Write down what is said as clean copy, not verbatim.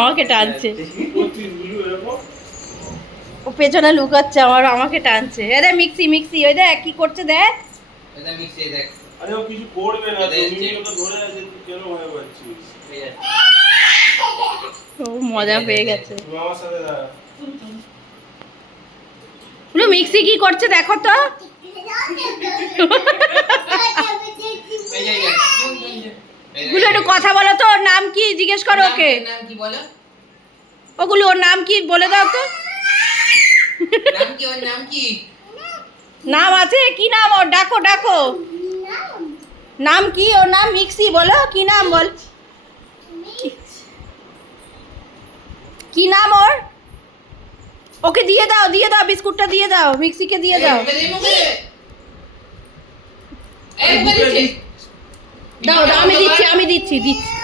আমাকে টানছে, ও পেছনে লুকাচ্ছে আমাকে টানছে। আরে মিক্সি মিক্সি, ওই দেখ কি করছে দেখ। এটা মিক্সি দেখ। আরে ও কিছু করবে না, তুমি ওটা ধরে আছে, তুই কেন ভয় পাচ্ছিস? ও মজা পেয়ে গেছে। তুমি আমার সাথে দাঁড়া। মিক্সি কি করছে দেখো তো। গুলো একটু কথা বলো তো, ওর নাম কি জিজ্ঞেস করো ওকে। নাম কি বলো? ওগুলো ওর নাম কি বলে দাও তো। নাম কি, ওর নাম কি? নাম আছে, কি নাম ওর, ডাকো ডাকো। নাম কি ওর, নাম মিক্সি, বলো কি নাম বল। কি নাম ওর? ওকে দিয়ে দাও বিস্কুটটা দিয়ে দাও, মিক্সিকে দিয়ে দাও। দাও দাও, আমি দিচ্ছি দিচ্ছি।